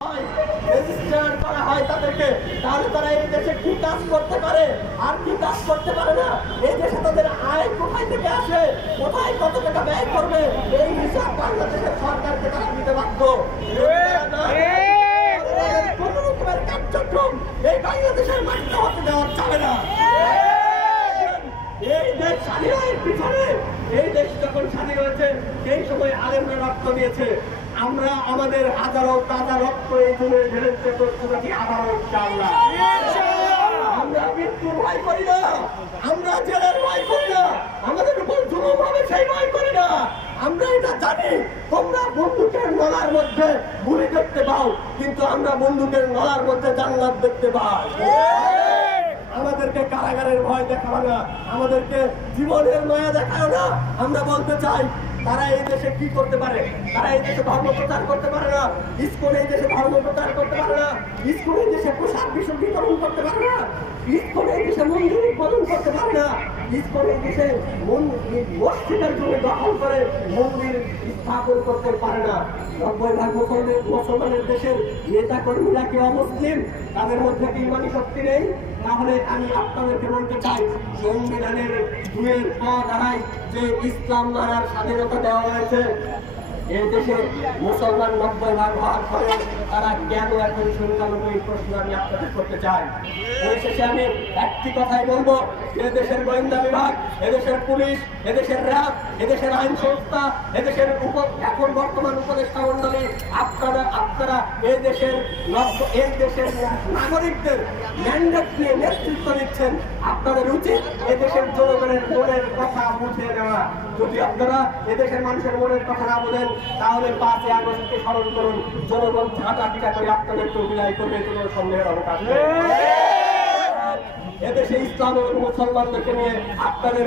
Register করা হয় তাদেরকে, তাহলে তারা এই দেশে কি কাজ করতে পারে আর কি কাজ করতে পারে না, এই দেশে তাদের আয় কোথায় থেকে আসে, কোথায় কত টাকা ব্যয় করবে, এই হিসাব বাংলাদেশের সরকারকে তারা দিতে বাধ্য। কোন রকমের কার্যক্রম এই বাংলাদেশের মাটিতে হতে দেওয়া যাবে না। এই দেশ স্বাধীনের পিছনে, এই দেশ যখন স্বাধীন হয়েছে সেই সময় আলেমরা রক্ত দিয়েছে। আমরা আমাদের হাজারো তাজা রক্ত এই জন্য ঢেলেছে করতে থাকি আবারও ইনশাআল্লাহ। আমরা মৃত্যুর ভয় করি না, আমরা জেলের ভয় করি না, আমাদের উপর জুলুম হবে সেই ভয় করি না। আমরা এটা জানি তোমরা বন্দুকের নলার মধ্যে গুলি দেখতে পাও, কিন্তু আমরা বন্দুকের নলার মধ্যে জান্নাত দেখতে পাই। আমাদেরকে কারাগারের ভয় দেখাও না, আমাদেরকে জীবনের মায়া দেখাও না। আমরা বলতে চাই তারা এই দেশে কি করতে পারে, তারা এই দেশে ধর্ম প্রচার করতে পারে না, স্কুল এই দেশে ধর্ম প্রচার করতে পারে না, স্কুল এই দেশে পোশাক বিষয় বিতরণ করতে পারে না, স্কুল এই দেশে মন্দির উদ্বোধন করতে পারে না, স্কুল এই দেশে মসজিদের জন্য দখল করে মন্দির স্থাপন করতে পারে না। 90% মুসলমানের দেশের নেতা কর্মীরা কি অমুসলিম? তাদের মধ্যে কি ইমানি শক্তি নেই? তাহলে আমি আপনাদেরকে বলতে চাই সংবিধানের 2 ধারায় যে ইসলাম মানার স্বাধীনতা দেওয়া হয়েছে, এই দেশে মুসলমান 90% হওয়ার পরে তারা কেন এখন সংখ্যালঘু, এই প্রশ্ন আমি আপনাদের করতে চাই। পরিশেষে আমি একটি কথাই বলবো, এদেশের গোয়েন্দা বিভাগ, এদেশের পুলিশ, এদেশের র্যাব, এদেশের আইন সংস্থা, এদেশের এখন বর্তমান উপদেষ্টা মন্ডলী, আপনারা এই দেশের নাগরিকদের ম্যান্ডেট নিয়ে নেতৃত্ব দিচ্ছেন। আপনাদের উচিত এদেশের জনগণের মনের কথা বুঝে নেওয়া। যদি আপনারা এদেশের মানুষের মনের কথা না বোঝেন তাহলে 5 আগস্টকে স্মরণ করুন, জনগণ ঝাঁটা পিটা করে আপনাদেরকে বিদায় করবে, কোনো সন্দেহের অবকাশ নেই। এদেশে ইসলাম এবং মুসলমানদেরকে নিয়ে আপনাদের